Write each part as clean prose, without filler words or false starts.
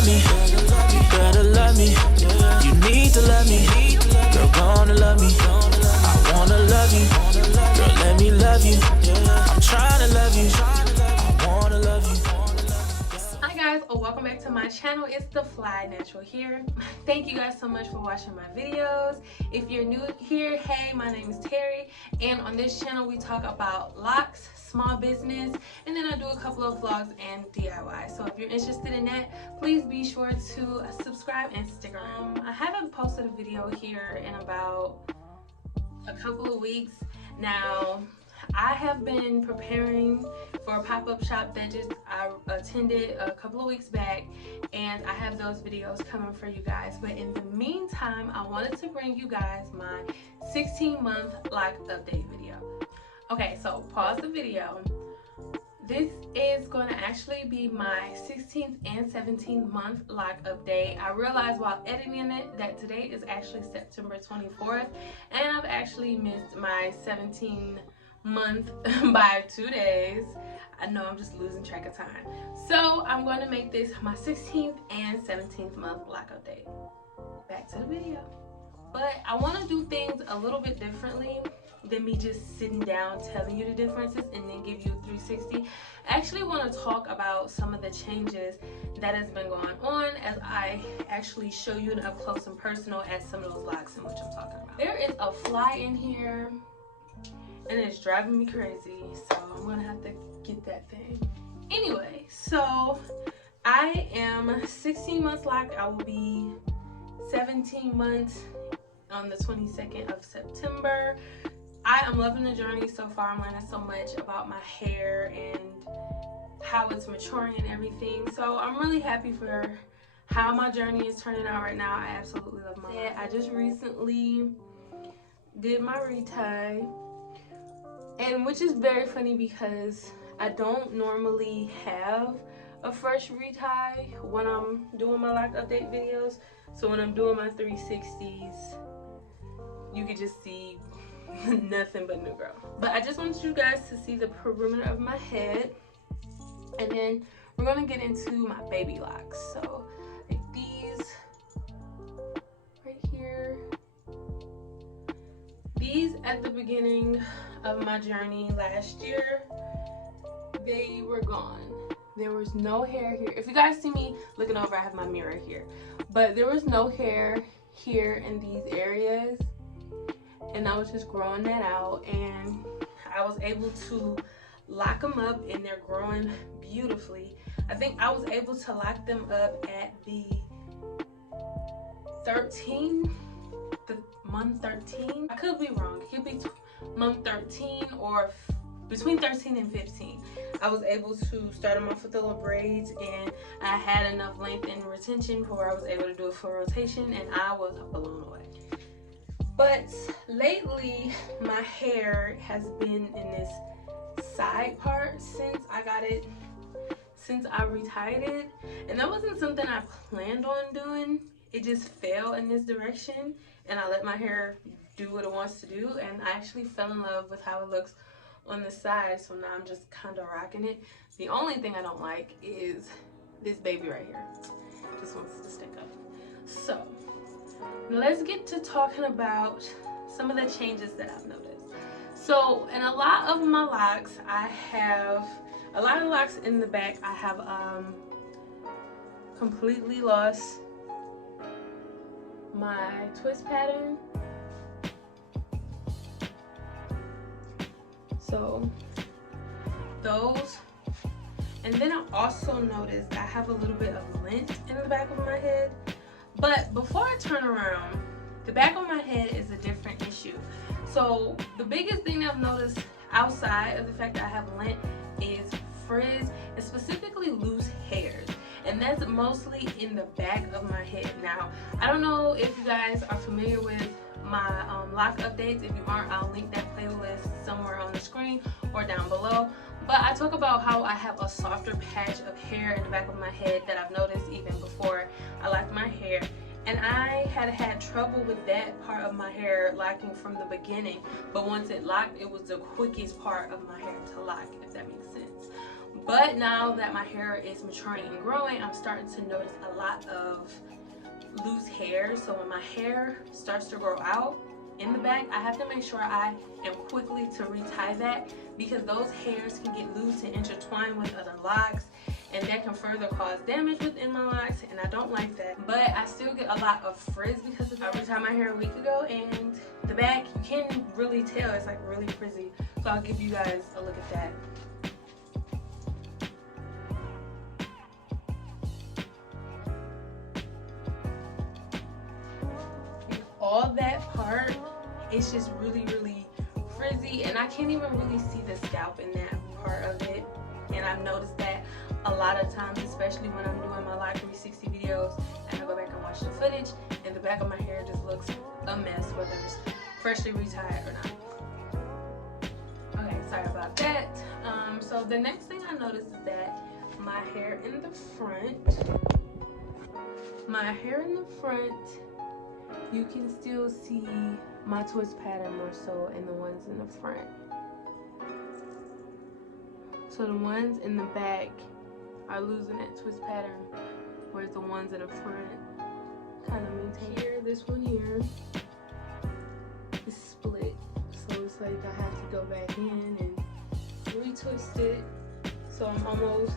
love me, you better love me. You need to love me, girl, gonna love me. I wanna love you, girl, let me love you. I'm trying to love you, I wanna love you. Hi guys, welcome back to my channel. It's the Fly Natural here. Thank you guys so much for watching my videos. If you're new here, hey, my name is Terry, and on this channel we talk about locks, small business, and then I do a couple of vlogs and DIY. So if you're interested in that, please be sure to subscribe and stick around. I haven't posted a video here in about a couple of weeks now. I have been preparing for a pop-up shop that I attended a couple of weeks back, and I have those videos coming for you guys. But in the meantime, I wanted to bring you guys my 16-month Loc update video. Okay, so pause the video. This is going to actually be my 16th and 17th month Loc update. I realized while editing it that today is actually September 24th, and I've actually missed my 17th month by 2 days. I know I'm just losing track of time. So I'm going to make this my 16th and 17th month Loc update. Back to the video. But I want to do things a little bit differently than me just sitting down telling you the differences and then give you a 360. I actually want to talk about some of the changes that has been going on as I actually show you an up close and personal at some of those locks in which I'm talking about. There is a fly in here and it's driving me crazy, so I'm gonna have to get that thing. Anyway, so I am 16 months locked. I will be 17 months on the 22nd of September. I am loving the journey so far. I'm learning so much about my hair and how it's maturing and everything. So I'm really happy for how my journey is turning out right now. I absolutely love my hair. I just recently did my retie, and which is very funny because I don't normally have a fresh retie when I'm doing my Loc update videos. So when I'm doing my 360s, you could just see nothing but new girl. But I just want you guys to see the perimeter of my head, and then we're gonna get into my baby locks. So like these right here, these at the beginning of my journey last year, they were gone. There was no hair here. If you guys see me looking over, I have my mirror here, but there was no hair here in these areas, and I was just growing that out, and I was able to lock them up, and they're growing beautifully. I think I was able to lock them up at the month 13. I could be wrong. It could be month 13 or between 13 and 15. I was able to start them off with the little braids, and I had enough length and retention for where I was able to do a full rotation, and I was blown away. But lately, my hair has been in this side part since I got it, since I retied it. And that wasn't something I planned on doing. It just fell in this direction, and I let my hair do what it wants to do. And I actually fell in love with how it looks on the side. So now I'm just kind of rocking it. The only thing I don't like is this baby right here. Just wants to stick up. So let's get to talking about some of the changes that I've noticed. So in a lot of my locks, I have a lot of locks in the back. I have completely lost my twist pattern. So those, and then I also noticed I have a little bit of lint in the back of my head. But before I turn around, the back of my head is a different issue. So the biggest thing I've noticed outside of the fact that I have lint is frizz, and specifically loose hairs. And that's mostly in the back of my head. Now, I don't know if you guys are familiar with my Loc updates. If you aren't, I'll link that playlist somewhere on the screen or down below. But I talk about how I have a softer patch of hair in the back of my head that I've noticed even before I locked my hair. And I had trouble with that part of my hair locking from the beginning. But once it locked, it was the quickest part of my hair to lock, if that makes sense. But now that my hair is maturing and growing, I'm starting to notice a lot of loose hair. So when my hair starts to grow out in the back, I have to make sure I am quickly to retie that, because those hairs can get loose and intertwine with other locks, and that can further cause damage within my locks, and I don't like that. But I still get a lot of frizz because I retied my hair a week ago, and the back, you can really tell it's like really frizzy. So I'll give you guys a look at that. All that part, it's just really frizzy, and I can't even really see the scalp in that part of it. And I've noticed that a lot of times, especially when I'm doing my Loc 360 videos and I go back and watch the footage, and the back of my hair just looks a mess, whether it's freshly retied or not. Okay, sorry about that. So the next thing I noticed is that my hair in the front, you can still see my twist pattern more so in the ones in the front. So the ones in the back are losing that twist pattern, whereas the ones in the front kind of maintain. Here, this one here is split, so it's like I have to go back in and retwist it. So I'm almost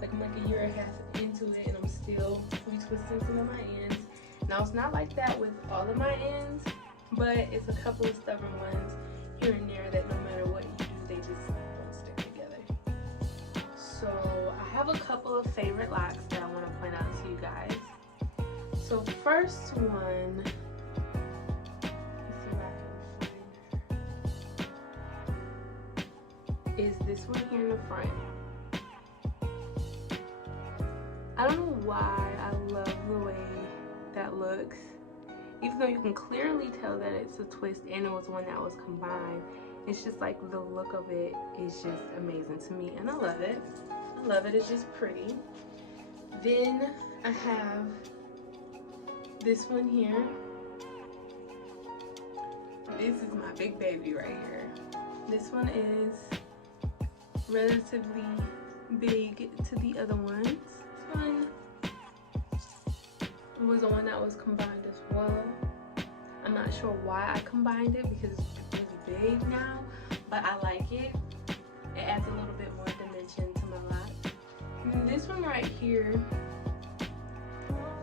like I'm like a year and a half into it, and I'm still retwisting some of my ends. Now it's not like that with all of my ends, but it's a couple of stubborn ones here and there that no matter what you do, they just don't stick together. So I have a couple of favorite locks that I want to point out to you guys. So first one, let's see if I can find her, is this one here in the front. I don't know why I love the way that looks, even though you can clearly tell that it's a twist and it was one that was combined. It's just like the look of it is just amazing to me, and I love it. I love it. It's just pretty. Then I have this one here. This is my big baby right here. This one is relatively big to the other ones. This one was the one that was combined as well. I'm not sure why I combined it because it's really big now, but I like it. It adds a little bit more dimension to my lock. And then this one right here,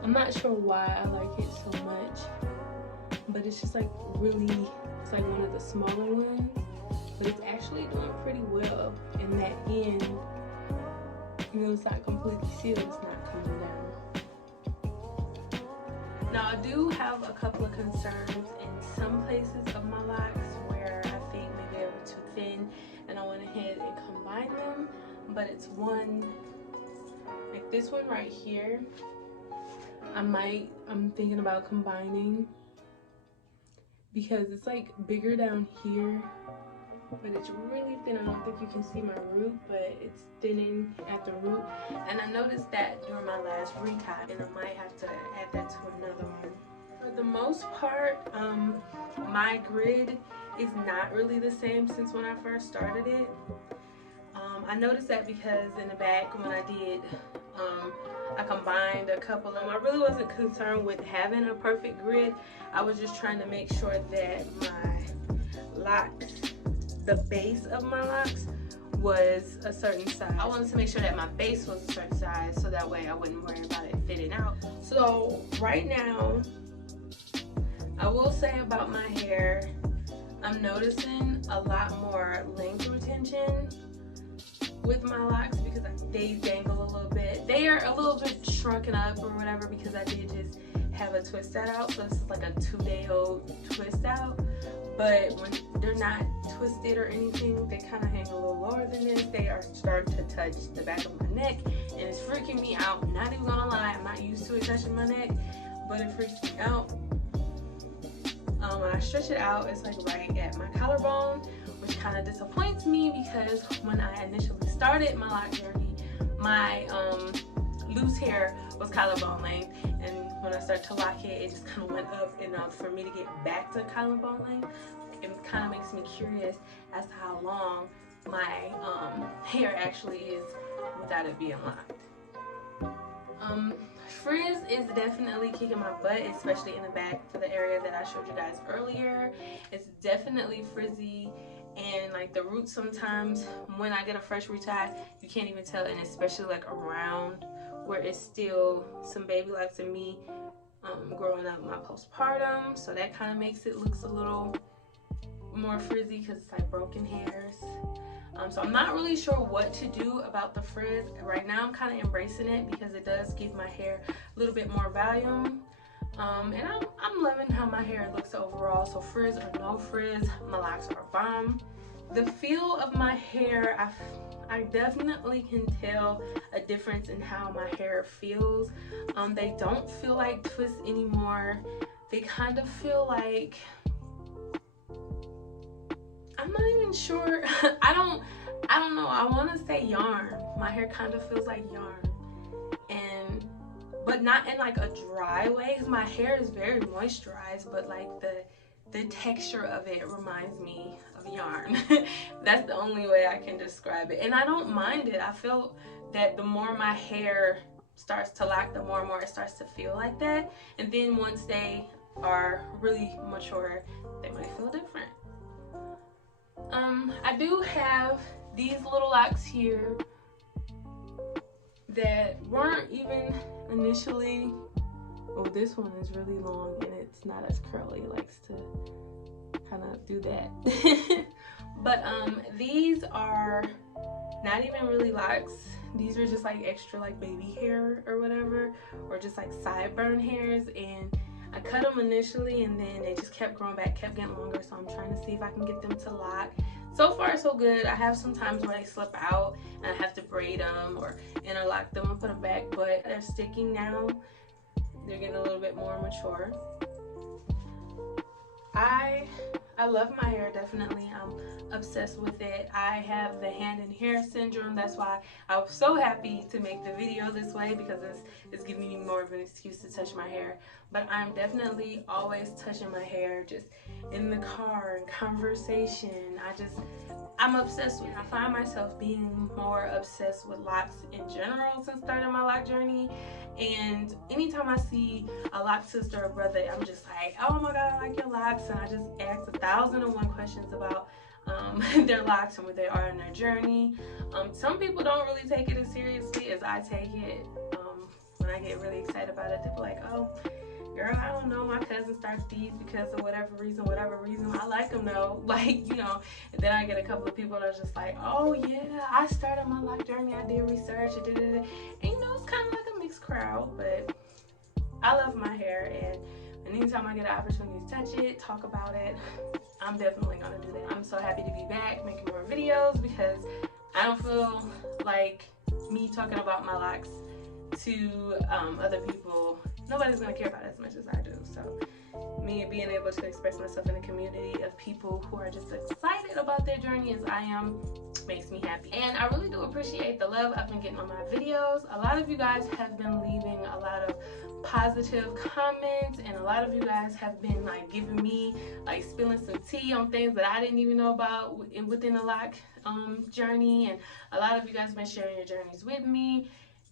I'm not sure why I like it so much, but it's just like really, it's like one of the smaller ones, but it's actually doing pretty well in that end. You know, it's not completely sealed, it's not coming down. Now I do have a couple of concerns in some places of my locks where I think maybe they were too thin and I went ahead and combined them, but it's one, like this one right here, I'm thinking about combining because it's like bigger down here, but it's really thin. I don't think you can see my root, but it's thinning at the root. And I noticed that during my last retie, and I might have to add that to another one. For the most part, my grid is not really the same since when I first started it. I noticed that because in the back when I did, I combined a couple of them. I really wasn't concerned with having a perfect grid. I was just trying to make sure that my locks, the base of my locks was a certain size. I wanted to make sure that my base was a certain size so that way I wouldn't worry about it fitting out. So right now, I will say about my hair, I'm noticing a lot more length retention with my locks because they dangle a little bit. They are a little bit shrunken up or whatever because I did just have a twist that out. So this is like a 2-day-old twist out. But when they're not twisted or anything, they kind of hang a little lower than this. They are starting to touch the back of my neck, and it's freaking me out. Not even gonna lie, I'm not used to it touching my neck, but it freaks me out. When I stretch it out, it's like right at my collarbone, which kind of disappoints me because when I initially started my lock journey, my loose hair was collarbone length, and when I started to lock it, it just kind of went up, and for me to get back to collarbone length, it kind of makes me curious as to how long my hair actually is without it being locked. Frizz is definitely kicking my butt, especially in the back for the area that I showed you guys earlier. It's definitely frizzy, and like the roots sometimes when I get a fresh retie, you can't even tell, and especially like around where it's still some baby locks in me growing up my postpartum, so that kind of makes it looks a little more frizzy because it's like broken hairs. So I'm not really sure what to do about the frizz. Right now I'm kind of embracing it because it does give my hair a little bit more volume. And I'm loving how my hair looks overall. So frizz or no frizz, my locks are bomb. The feel of my hair, I definitely can tell a difference in how my hair feels. They don't feel like twists anymore. They kind of feel like, I'm not even sure. I don't know. I want to say yarn. My hair kind of feels like yarn, but not in like a dry way, because my hair is very moisturized, but like the texture of it reminds me of yarn. That's the only way I can describe it, and I don't mind it. I feel that the more my hair starts to lock, the more and more it starts to feel like that, and then once they are really mature, they might feel different. I do have these little locks here that weren't even initially, oh, this one is really long and it's not as curly. It likes to kind of do that. But these are not even really locks. These are just like extra like baby hair or whatever, or just like sideburn hairs, and I cut them initially and then they just kept growing back, kept getting longer, so I'm trying to see if I can get them to lock. So far so good. I have some times where they slip out and I have to braid them or interlock them and put them back, but they're sticking now. They're getting a little bit more mature. I love my hair, definitely. I'm obsessed with it. I have the hand and hair syndrome. That's why I was so happy to make the video this way, because it's giving me more of an excuse to touch my hair. But I'm definitely always touching my hair, just in the car, in conversation. I'm obsessed with it. I find myself being more obsessed with locks in general since starting my lock journey. And anytime I see a lock sister or brother, I'm just like, oh my god, I like your locks, and I just ask 1,001 questions about their locks and where they are in their journey. Some people don't really take it as seriously as I take it. When I get really excited about it, they'll be like, oh girl, I don't know, my cousin starts these because of whatever reason, I like them though, like, you know. And then I get a couple of people that are just like, oh yeah, I started my lock journey, I did research, and you know, it's kind of like a mixed crowd. But I love my hair, and anytime I get an opportunity to touch it, talk about it, I'm definitely gonna do that. I'm so happy to be back making more videos, because I don't feel like me talking about my locks to other people, nobody's gonna care about it as much as I do. So me being able to express myself in a community of people who are just excited about their journey as I am makes me happy. And I really do appreciate the love I've been getting on my videos. A lot of you guys have been leaving a lot of positive comments, and a lot of you guys have been like giving me, like, spilling some tea on things that I didn't even know about within the lock journey. And a lot of you guys have been sharing your journeys with me,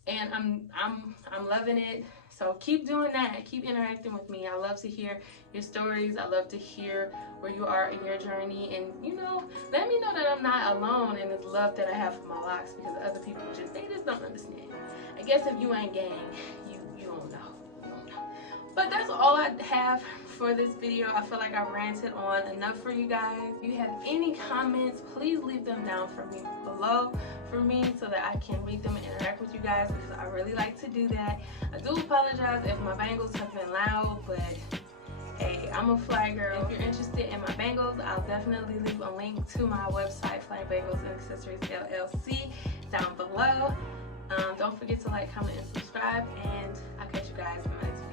and I'm loving it. So keep doing that, keep interacting with me. I love to hear your stories. I love to hear where you are in your journey, and you know, let me know that I'm not alone in this love that I have for my locks, because other people they just don't understand. I guess if you ain't gang, you don't know. But that's all I have for this video. I feel like I ranted on enough for you guys. If you have any comments, please leave them down for me below for me, so that I can read them and interact with you guys, because I really like to do that. I do apologize if my bangles have been loud, but hey, I'm a fly girl. If you're interested in my bangles, I'll definitely leave a link to my website, FLYBANGLES and Accessories LLC, down below. Don't forget to like, comment, and subscribe, and I'll catch you guys in my next video.